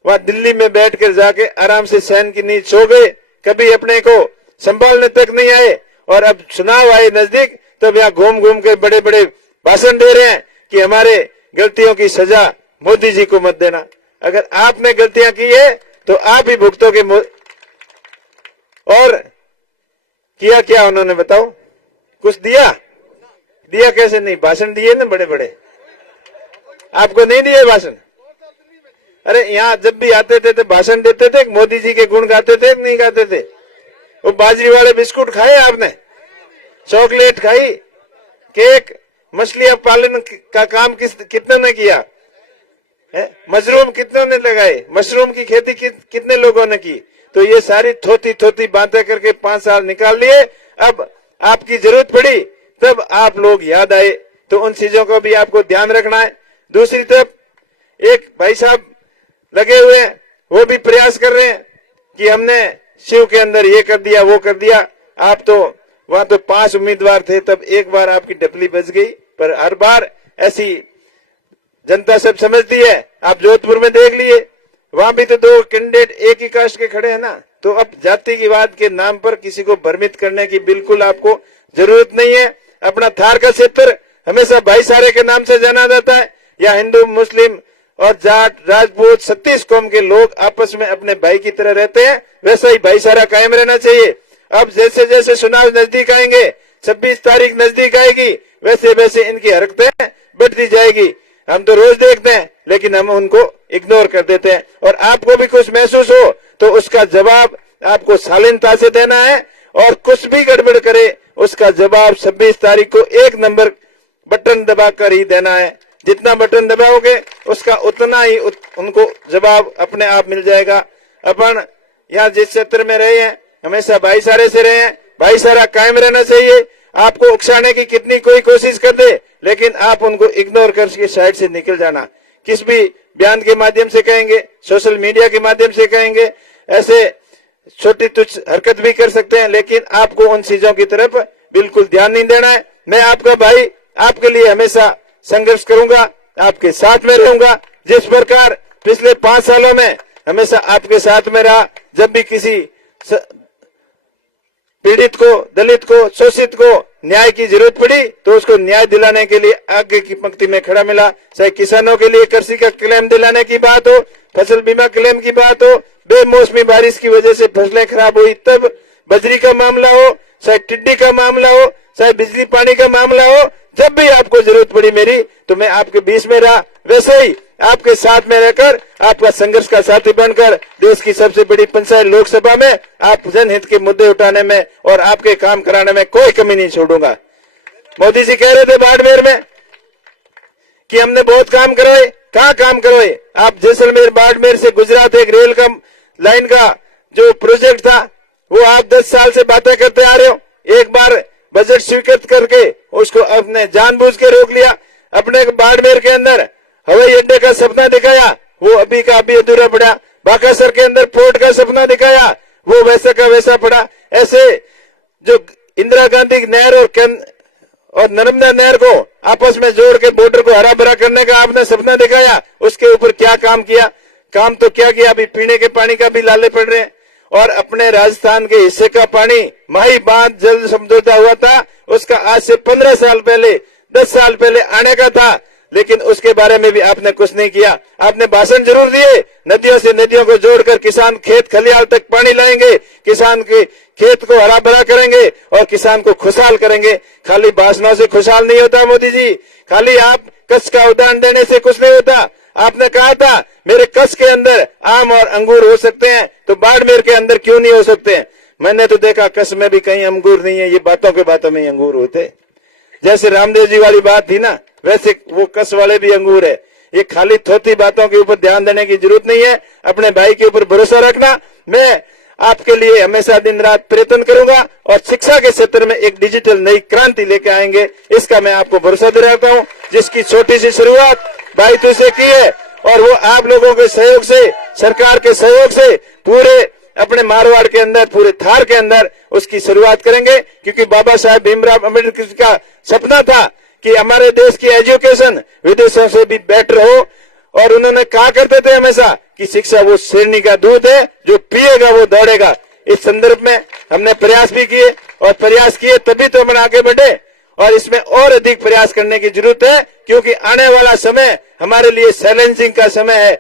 वहां दिल्ली में बैठकर जाके आराम से सहन की नींद सो गए, कभी अपने को संभालने तक नहीं आए। और अब चुनाव आए नजदीक तब यहाँ घूम घूम के बड़े बड़े भाषण दे रहे हैं कि हमारे गलतियों की सजा मोदी जी को मत देना। अगर आपने गलतियां की है तो आप ही भुगतोगे। और किया क्या उन्होंने बताओ, कुछ दिया कैसे नहीं, भाषण दिए ना बड़े बड़े, आपको नहीं दिए भाषण। अरे यहाँ जब भी आते थे तो भाषण देते थे, मोदी जी के गुण गाते थे नहीं गाते थे। वो बाजरी वाले बिस्कुट खाए आपने, चॉकलेट खाई, केक, मछलियां पालन का काम कितने ने किया है, मशरूम कितनों ने लगाए, मशरूम की खेती कितने लोगों ने की। तो ये सारी थोती बातें करके 5 साल निकाल लिए। अब आपकी जरूरत पड़ी तब आप लोग याद आए, तो उन चीजों को भी आपको ध्यान रखना है। दूसरी तरफ एक भाई साहब लगे हुए हैं, वो भी प्रयास कर रहे हैं कि हमने शिव के अंदर ये कर दिया वो कर दिया। आप तो वहां तो 5 उम्मीदवार थे, तब एक बार आपकी डपली बज गई, पर हर बार ऐसी जनता सब समझती है। आप जोधपुर में देख लिए, वहां भी तो 2 कैंडिडेट एक ही कास्ट के खड़े हैं ना। तो अब जातिवाद के नाम पर किसी को भ्रमित करने की बिल्कुल आपको जरूरत नहीं है। अपना थार का क्षेत्र हमेशा भाईचारे के नाम से जाना जाता है। या हिंदू, मुस्लिम और जाट, राजपूत 36 कौम के लोग आपस में अपने भाई की तरह रहते हैं, वैसा ही भाईचारा कायम रहना चाहिए। अब जैसे जैसे चुनाव नजदीक आएंगे, 26 तारीख नजदीक आएगी, वैसे वैसे इनकी हरकतें बढ़ती जाएगी। हम तो रोज देखते हैं, लेकिन हम उनको इग्नोर कर देते हैं। और आपको भी कुछ महसूस हो तो उसका जवाब आपको शालीनता से देना है, और कुछ भी गड़बड़ करे उसका जवाब 26 तारीख को 1 नंबर बटन दबाकर ही देना है। जितना बटन दबाओगे उसका उतना ही उनको जवाब अपने आप मिल जाएगा। अपन यहाँ जिस क्षेत्र में रहे हैं हमेशा भाईचारे से रहे हैं, भाईचारा कायम रहना चाहिए। आपको उकसाने की कितनी कोई कोशिश कर दे, लेकिन आप उनको इग्नोर करके साइड से निकल जाना। किस भी बयान के माध्यम से कहेंगे, सोशल मीडिया के माध्यम से कहेंगे, ऐसे छोटी तुच्छ हरकत भी कर सकते हैं, लेकिन आपको उन चीजों की तरफ बिल्कुल ध्यान नहीं देना है। मैं आपका भाई, आपके लिए हमेशा संघर्ष करूंगा, आपके साथ में रहूंगा। जिस प्रकार पिछले 5 सालों में हमेशा आपके साथ में रहा, जब भी किसी पीड़ित को, दलित को, शोषित को न्याय की जरूरत पड़ी तो उसको न्याय दिलाने के लिए आगे की पंक्ति में खड़ा मिला। चाहे किसानों के लिए कृषि का क्लेम दिलाने की बात हो, फसल बीमा क्लेम की बात हो, बेमौसमी बारिश की वजह से फसलें खराब हुई तब बजरी का मामला हो, चाहे टिड्डी का मामला हो, चाहे बिजली पानी का मामला हो, जब भी आपको जरूरत पड़ी मेरी तो मैं आपके बीच में रहा। वैसे ही आपके साथ में रहकर, आपका संघर्ष का साथी बनकर देश की सबसे बड़ी पंचायत लोकसभा में आप जनहित के मुद्दे उठाने में और आपके काम कराने में कोई कमी नहीं छोड़ूंगा। मोदी जी कह रहे थे बाड़मेर में कि हमने बहुत काम करवाए। कहाँ काम करवाए? आप जैसलमेर बाड़मेर से गुजरात एक रेल का लाइन का जो प्रोजेक्ट था वो आप 10 साल से बातें करते आ रहे हो। एक बार बजट स्वीकृत करके उसको आपने जानबूझ के रोक लिया। अपने बाड़मेर के अंदर हवाई अड्डे का सपना दिखाया, वो अभी का अभी अधूरा पड़ा। बाकासर के अंदर पोर्ट का सपना दिखाया, वो वैसा का वैसा पड़ा। ऐसे जो इंदिरा गांधी नहर और नर्मदा नहर को आपस में जोड़ के बॉर्डर को हरा भरा करने का आपने सपना दिखाया, उसके ऊपर क्या काम किया? काम तो क्या किया? अभी पीने के पानी का भी लाले पड़ रहे हैं। और अपने राजस्थान के हिस्से का पानी माही बांध जल समझौता हुआ था, उसका आज से 15 साल पहले, 10 साल पहले आने का था, लेकिन उसके बारे में भी आपने कुछ नहीं किया। आपने भाषण जरूर दिए, नदियों से नदियों को जोड़कर किसान खेत खलियाल तक पानी लाएंगे, किसान के खेत को हरा भरा करेंगे और किसान को खुशहाल करेंगे। खाली भाषणों से खुशहाल नहीं होता मोदी जी, खाली आप कच्छ का उदाहरण देने से कुछ नहीं होता। आपने कहा था मेरे कच्छ के अंदर आम और अंगूर हो सकते हैं तो बाड़मेर के अंदर क्यों नहीं हो सकते हैं? मैंने तो देखा कच्छ में भी कहीं अंगूर नहीं है, ये बातों में ही अंगूर होते। जैसे रामदेव जी वाली बात थी ना, वैसे वो कच्छ वाले भी अंगूर है। ये खाली थोती बातों के ऊपर ध्यान देने की जरूरत नहीं है, अपने भाई के ऊपर भरोसा रखना। मैं आपके लिए हमेशा दिन रात प्रयत्न करूंगा और शिक्षा के क्षेत्र में एक डिजिटल नई क्रांति लेके आएंगे, इसका मैं आपको भरोसा दिलाता हूं। जिसकी छोटी सी शुरुआत बाईतू से की है और वो आप लोगों के सहयोग से, सरकार के सहयोग से पूरे अपने मारवाड़ के अंदर, पूरे थार के अंदर उसकी शुरुआत करेंगे। क्योंकि बाबा साहेब भीमराव अम्बेडकर का सपना था कि हमारे देश की एजुकेशन विदेशों से भी बेटर हो, और उन्होंने कहा करते थे हमेशा कि शिक्षा वो शेरनी का दूध है, जो पिएगा वो दौड़ेगा। इस संदर्भ में हमने प्रयास भी किए और प्रयास किए तभी तो हम आगे बढ़े, और इसमें और अधिक प्रयास करने की जरूरत है। क्योंकि आने वाला समय हमारे लिए चैलेंजिंग का समय है,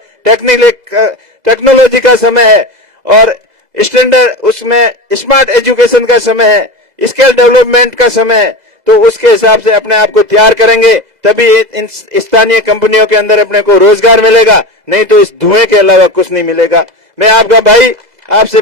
टेक्नोलॉजी का समय है और स्टैंडर्ड उसमें स्मार्ट एजुकेशन का समय है, स्किल डेवलपमेंट का समय है। तो उसके हिसाब से अपने आप को तैयार करेंगे तभी इन स्थानीय कंपनियों के अंदर अपने को रोजगार मिलेगा, नहीं तो इस धुएं के अलावा कुछ नहीं मिलेगा। मैं आपका भाई आपसे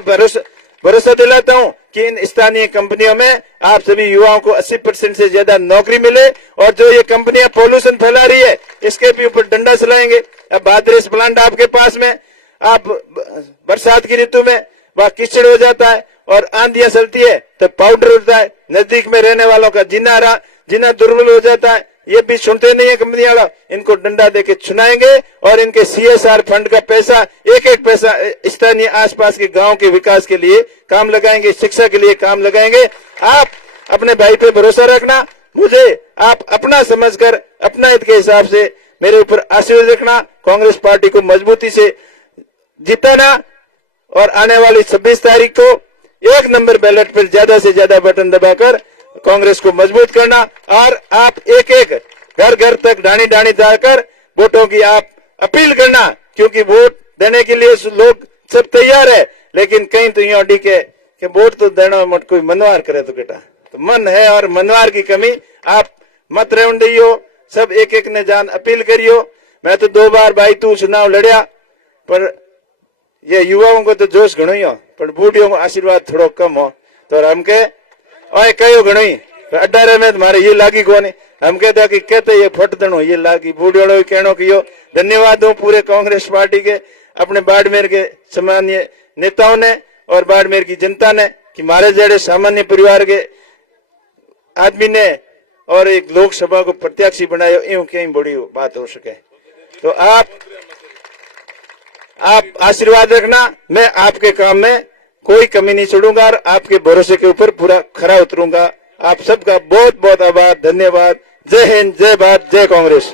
भरोसा दिलाता हूं कि इन स्थानीय कंपनियों में आप सभी युवाओं को 80% से ज्यादा नौकरी मिले, और जो ये कंपनियां पॉल्यूशन फैला रही है इसके भी ऊपर डंडा चलाएंगे। अब बादरेस प्लांट आपके पास में, आप बरसात की ऋतु में वह कीचड़ हो जाता है और आंधियां चलती है तो पाउडर उड़ता है, नजदीक में रहने वालों का जीना दुर्बल हो जाता है। ये भी सुनते नहीं है कंपनी वाला, इनको डंडा देके चुनाएंगे और इनके CSR फंड का पैसा, एक एक पैसा स्थानीय आसपास के गांव के विकास के लिए काम लगाएंगे, शिक्षा के लिए काम लगाएंगे। आप अपने भाई पे भरोसा रखना, मुझे आप अपना समझकर अपना हित के हिसाब से मेरे ऊपर आशीर्वाद रखना। कांग्रेस पार्टी को मजबूती से जिताना और आने वाली 26 तारीख को 1 नंबर बैलेट पर ज्यादा से ज्यादा बटन दबाकर कांग्रेस को मजबूत करना, और आप एक एक घर घर तक डाणी डाणी जाकर वोटों की आप अपील करना। क्योंकि वोट देने के लिए लोग सब तैयार है, लेकिन कहीं तो यूं डी के वोट तो देना मत कोई मनवार करे तो बेटा, तो मन है और मनवार की कमी आप मत रहने दियो। सब एक एक ने जान अपील करियो। मैं तो 2 बार भाई तू चुनाव लड़िया, पर ये युवाओं को तो जोश घणो ही हो, पर बूढ़ियों को आशीर्वाद थोड़ो कम हो। तो हम के ओए कयो घणो ही 18 में तुम्हारे ये लागी कोनी, हम कहते कि कहते ये फट दणो ये लागी बूढ़ियों कहनो कियो। धन्यवाद हूँ पूरे कांग्रेस पार्टी के, अपने बाड़मेर के सामान्य नेताओं ने और बाड़मेर की जनता ने कि मारे जड़े सामान्य परिवार के आदमी ने और एक लोकसभा को प्रत्याशी बनायो, यूं कहीं बड़ी बात हो सके। तो आप आशीर्वाद रखना, मैं आपके काम में कोई कमी नहीं छोड़ूंगा और आपके भरोसे के ऊपर पूरा खरा उतरूंगा। आप सबका बहुत बहुत आभार, धन्यवाद। जय हिंद, जय भारत, जय कांग्रेस।